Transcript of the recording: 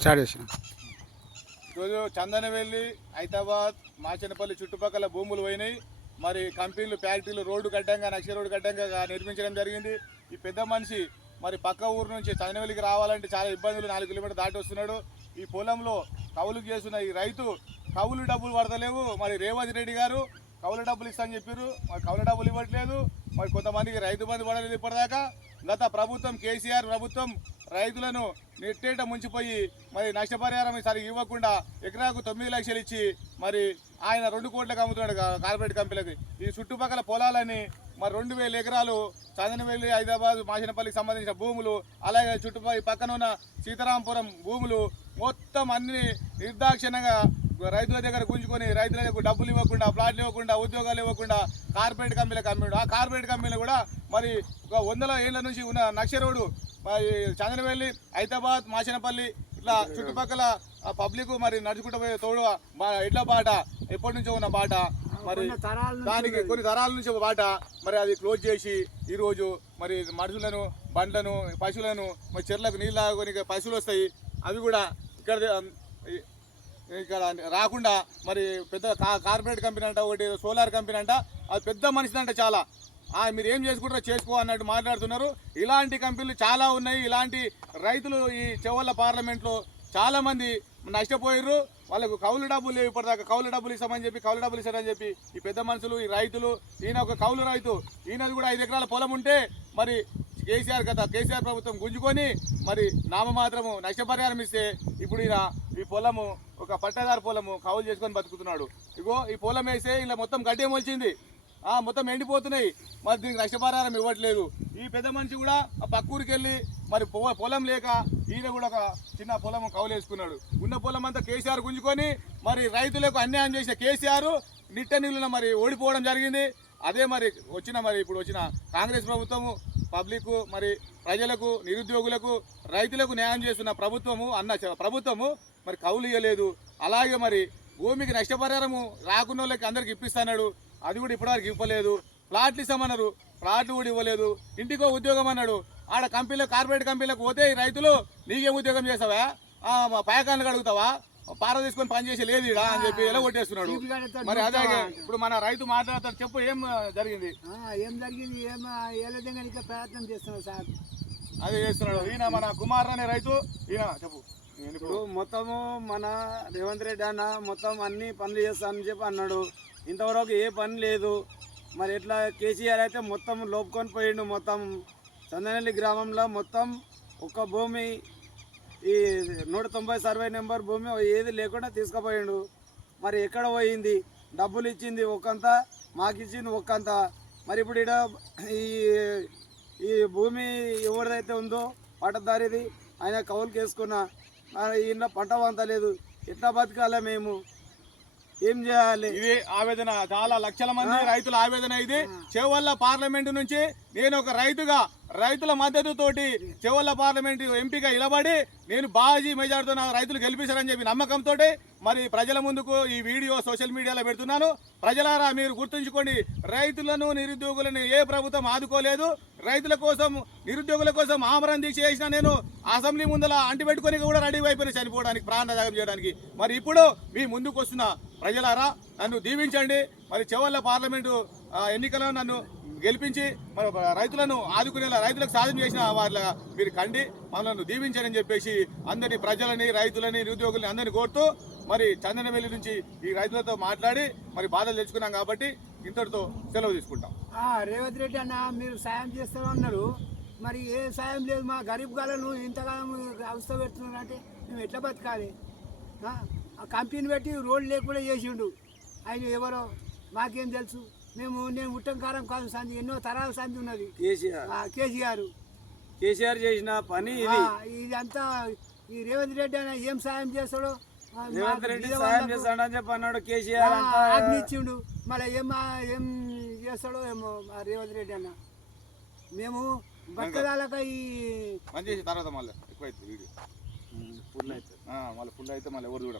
Start చేసిన ఈరోజు చందనవెల్లి, హైదరాబాద్, మాచనపల్లి చుట్టుపక్కల భూములు పోయినాయి. మరి కంపెనీలు, ఫ్యాక్టరీలు రోడ్డు గడ్డంగా, నక్ష రోడ్డు గడ్డంగా నిర్మించడం జరిగింది. ఈ పెద్ద మనిషి మరి పక్క ఊరు నుంచి చందనవెల్లికి రావాలంటే చాలా ఇబ్బందులు, 4 కిలోమీటర్లు దాటి వస్తున్నాడు. ఈ పొలంలో కౌలుకు చేస్తున్న ఈ రైతు కౌలు డబ్బులు పడతలేవు. మరి రేవంత్ రెడ్డి గారు కౌలు డబ్బులు ఇస్తామని చెప్పారు, మరి కౌలు డబ్బులు ఇవ్వట్లేదు. మరి కొంతమందికి రైతు బంధు పడలేదు ఇప్పటిదాకా. గత ప్రభుత్వం, కేసీఆర్ ప్రభుత్వం రైతులను నెట్టేట ముంచిపోయి మరి నష్టపరిహారం సరిగ్గా ఇవ్వకుండా ఎకరాకు 9 లక్షలు ఇచ్చి మరి ఆయన 2 కోట్లకు అమ్ముతున్నాడు కార్పొరేట్ కంపెనీలకి. ఈ చుట్టుపక్కల పొలాలని మరి 2000 ఎకరాలు చందనవెల్లి, హైదరాబాద్, మాచనపల్లికి సంబంధించిన భూములు, అలాగే పక్కన ఉన్న సీతారాంపురం భూములు మొత్తం అన్ని నిర్దాక్షిణ్యంగా రైతుల దగ్గర గుంజుకొని రైతులకు డబ్బులు ఇవ్వకుండా, ప్లాట్లు ఇవ్వకుండా, ఉద్యోగాలు ఇవ్వకుండా కార్పొరేట్ కంపెనీలకు అమ్మాడు. ఆ కార్పొరేట్ కంపెనీలు కూడా మరి ఒక 100 ఏళ్ల నుంచి ఉన్న నక్ష రోడ్డు మరి చందనవెల్లి, హైదరాబాద్, మాచనపల్లి ఇట్లా చుట్టుపక్కల పబ్లిక్ మరి నడుచుకుంటూ పోయే తోడు ఎడ్ల బాట, ఎప్పటి నుంచో ఉన్న బాట, మరి దానికి కొన్ని తరాల నుంచి ఒక బాట మరి అది క్లోజ్ చేసి ఈరోజు మరి మనుషులను, బండ్లను, పశువులను మరి చెర్లకు నీళ్ళు తాగుకొని పశువులు వస్తాయి, అవి కూడా ఇక్కడ రాకుండా మరి పెద్ద కార్పొరేట్ కంపెనీ అంట, ఒకటి సోలార్ కంపెనీ అంట, అది పెద్ద మనిషిదంట. చాలా మీరు ఏం చేసుకుంటారో చేసుకో అన్నట్టు మాట్లాడుతున్నారు. ఇలాంటి కంపెనీలు చాలా ఉన్నాయి. ఇలాంటి రైతులు ఈ చెవల్ల పార్లమెంట్లో చాలామంది నష్టపోయారు. వాళ్ళకు కౌలు డబ్బులు లేవు ఇప్పటిదాకా. కౌలు డబ్బులు ఇస్తామని చెప్పి, కౌలు డబ్బులు ఇస్తారని చెప్పి ఈ పెద్ద మనుషులు, ఈ రైతులు, ఈయన ఒక కౌలు రైతు, ఈయనది కూడా 5 ఎకరాల పొలం ఉంటే మరి కేసీఆర్ ప్రభుత్వం గుంజుకొని మరి నామమాత్రము నష్టపరిహారం ఇస్తే ఇప్పుడు ఈయన ఈ పొలము ఒక పట్టదారు పొలము కౌలు చేసుకొని బతుకుతున్నాడు. ఇగో ఈ పొలం వేస్తే ఇలా మొత్తం గడ్డి మొలిచింది, మొత్తం ఎండిపోతున్నాయి. మరి దీనికి నష్టపరిహారం ఇవ్వట్లేదు. ఈ పెద్ద మనిషి కూడా ఆ పక్కూరికి వెళ్ళి మరి పొలం లేక ఈయన కూడా ఒక చిన్న పొలం కౌలు వేసుకున్నాడు. ఉన్న పొలం అంతా కేసీఆర్ గుంజుకొని మరి రైతులకు అన్యాయం చేసిన కేసీఆర్ నిట్ట నీళ్ళున మరి ఓడిపోవడం జరిగింది. అదే మరి ఇప్పుడు వచ్చిన కాంగ్రెస్ ప్రభుత్వము పబ్లిక్ మరి ప్రజలకు, నిరుద్యోగులకు, రైతులకు న్యాయం చేస్తున్న ప్రభుత్వము మరి కౌలు ఇవ్వలేదు. అలాగే మరి భూమికి నష్టపరిహారము రాకున్న వాళ్ళకి అందరికి ఇప్పిస్తున్నాడు, అది కూడా ఇప్పటివరకు ఇవ్వలేదు. ప్లాట్లు ఇస్తామన్నారు, ప్లాట్లు కూడా ఇవ్వలేదు. ఇంటికో ఉద్యోగం అన్నాడు. ఆడ కార్పొరేట్ కంపెనీలకు పోతే ఈ రైతులు నీకేం ఉద్యోగం చేస్తావా, పాయకాలను కడుగుతావా, పార తీసుకొని పనిచేసి లేదు ఇడా అని చెప్పి ఎలా కొట్టేస్తున్నాడు. మరి అదే ఇప్పుడు మన రైతు మాట్లాడతాడు, చెప్పు ఏం జరిగింది? ప్రయత్నం చేస్తున్నాడు సార్, అదే చేస్తున్నాడు ఈయన మన కుమార్ అనే రైతు. ఈయన చెప్పు. ఇప్పుడు మొత్తము మన రేవంత్ రెడ్డి అన్న మొత్తం అన్ని పనులు చేస్తానని చెప్పి అన్నాడు. ఇంతవరకు ఏ పని లేదు. మరి ఎట్లా కేసీఆర్ అయితే మొత్తం లోపుకొని పోయిండు. మొత్తం చందనవెల్లి గ్రామంలో మొత్తం ఒక్క భూమి, ఈ 190 సర్వే నెంబర్ భూమి ఏది లేకుండా తీసుకుపోయిండు. మరి ఎక్కడ పోయింది? డబ్బులు ఇచ్చింది ఒకంత, మాకు ఇచ్చింది ఒకంత. మరి ఇప్పుడు ఇక్కడ ఈ భూమి ఎవరిదైతే ఉందో పట్టదారిది, ఆయన కౌలుకి వేసుకున్నా ఈయన పంట వంత లేదు. ఎట్లా బతకాలి మేము? ఏం చేయాలి? ఇది ఆవేదన చాలా లక్షల మంది రైతుల ఆవేదన. ఇది చెవల్ల పార్లమెంటు నుంచి నేను ఒక రైతుగా రైతుల మద్దతుతోటి చెవల్ల పార్లమెంటు ఎంపీగా నిలబడి నేను బాజీ మెజార్టీతో నా రైతులు గెలిపిస్తారని చెప్పి నమ్మకంతో మరి ప్రజల ముందుకు ఈ వీడియో సోషల్ మీడియాలో పెడుతున్నాను. ప్రజలారా మీరు గుర్తుంచుకోండి, రైతులను, నిరుద్యోగులను ఏ ప్రభుత్వం ఆదుకోలేదు. రైతుల కోసం, నిరుద్యోగుల కోసం ఆమరణ దీక్ష చేసిన నేను అసెంబ్లీ ముందర అంటిపెట్టుకొని కూడా రెడీ అయిపోయిన చనిపోవడానికి, ప్రాణత్యాగం చేయడానికి. మరి ఇప్పుడు మీ ముందుకు వస్తున్న ప్రజలారా నన్ను దీవించండి. మరి చెవల్ల పార్లమెంటు ఎన్నికల్లో నన్ను గెలిపించి మరి రైతులను ఆదుకునేలా, రైతులకు సాధన చేసిన వాళ్ళ మీరు కండి మనల్ని దీవించారని చెప్పేసి అందరినీ, ప్రజలని, రైతులని, నిరుద్యోగులని అందరినీ కోరుతూ మరి చందనవెల్లి నుంచి ఈ రైతులతో మాట్లాడి మరి బాధలు తెచ్చుకున్నాం కాబట్టి ఇంతటితో సెలవు తీసుకుంటాం. రేవంత్ రెడ్డి అన్న మీరు సాయం చేస్తామన్నారు, మరి ఏ సాయం లేదు. మా గరీబ్ గాలను ఇంతకాలం అవస్థ పెడుతున్నారు అంటే మేము ఎట్లా బతకాలి? ఆ కంపెనీ పెట్టి రోడ్లు లేకుండా చేసిండు ఆయన. ఎవరో మాకేం తెలుసు? నేను ఉట్టంకారం కాదు, సంధి ఎన్నో తరాల సంధి ఉన్నది. కేసీఆర్ చేసిన పని ఇదంతా. ఈ రేవంత్ రెడ్డి అన్న ఏం సాయం చేస్తాడో, రేవంత్ రెడ్డి సాయం చేస్తాడని చెప్పి అన్నాడు కేసీఆర్. అగ్ని ఇచ్చిండు, మళ్ళీ ఏం చేస్తాడో ఏమో రేవంత్ రెడ్డి అన్న. మేము బతకదాలక ఈ పని చేసిన తర్వాత మళ్ళీ ఎక్కువ వీడియో ఫుల్ అయితే మళ్ళీ ఎవరు చూడరు.